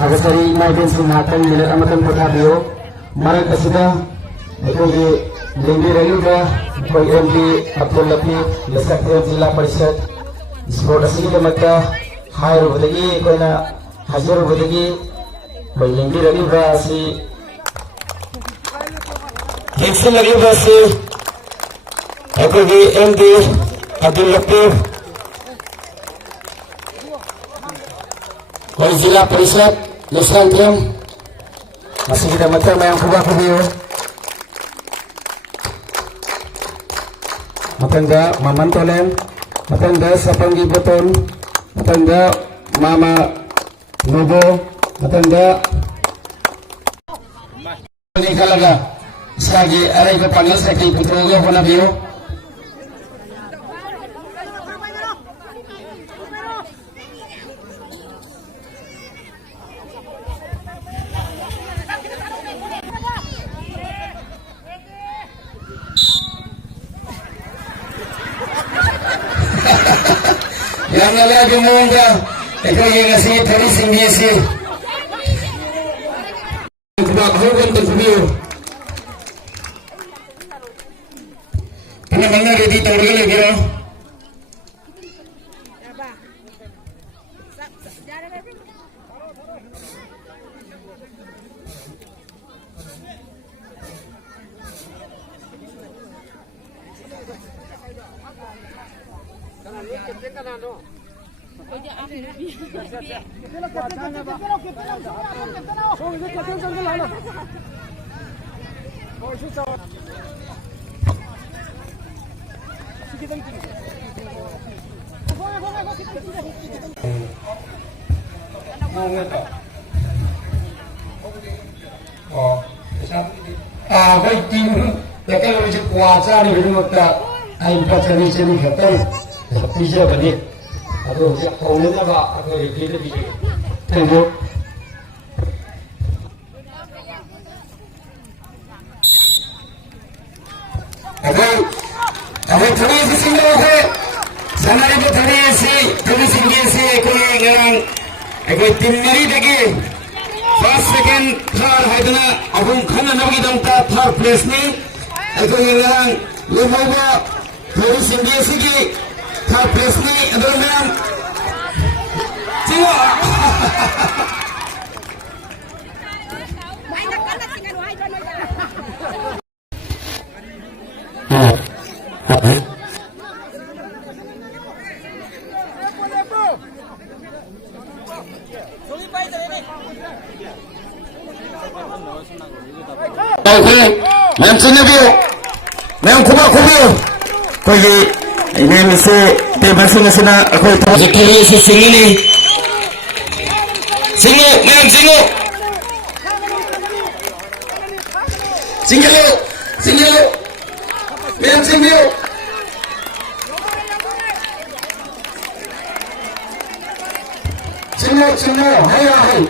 थागसरी इमाइबेंस नाटन minute अमतन पठाबियो मरक असुदा अखोगी लेंगी रहीगा कोई MP Abdul Latif लसकते जिला परिषद स्पोर्ट असली के मक्का हायर बदगी कोई ना हाजिर बदगी कोई लेंगी रहीगा सी हिंसा रहीगा सी अखोगी एमपी अब्दुल लतीफ कोई जिला परिषद लसकते masih kita macam yang kubah video matangga mamantolen matangga sapanggi beton matangga mama nubo matangga ini kalaga sekali ada yang panggil sekali putra gua pernah bio yang lagi mungga eko yang ngasih dari sini sih kubak hukum terkubiu pernah mana ready tahu lagi kira cái tim là cái loại chất quà ra thì chúng ta anh bắt cho đi trên khởi tông đi chơi vào đi rồi sẽ hầu lên các bạn rồi đi được gì thành phố अबे थोड़ी C single है समारे को थोड़ी single से कोई नरंग कोई तीन मेरी देखिए फर्स्ट सेकंड थर्ड है तो ना अब हम खाना नबी दंता थर्ड प्लेस में कोई नरंग ले मोबा थोड़ी सिंगल से की थर्ड प्लेस में other Narang चिंगा Mem sini bio, mem kuba kubio, koi ini mesti bebas ngasihna aku itu. Sekali sini, singo, mem singo, singo, mem singo. Cino, haya hai,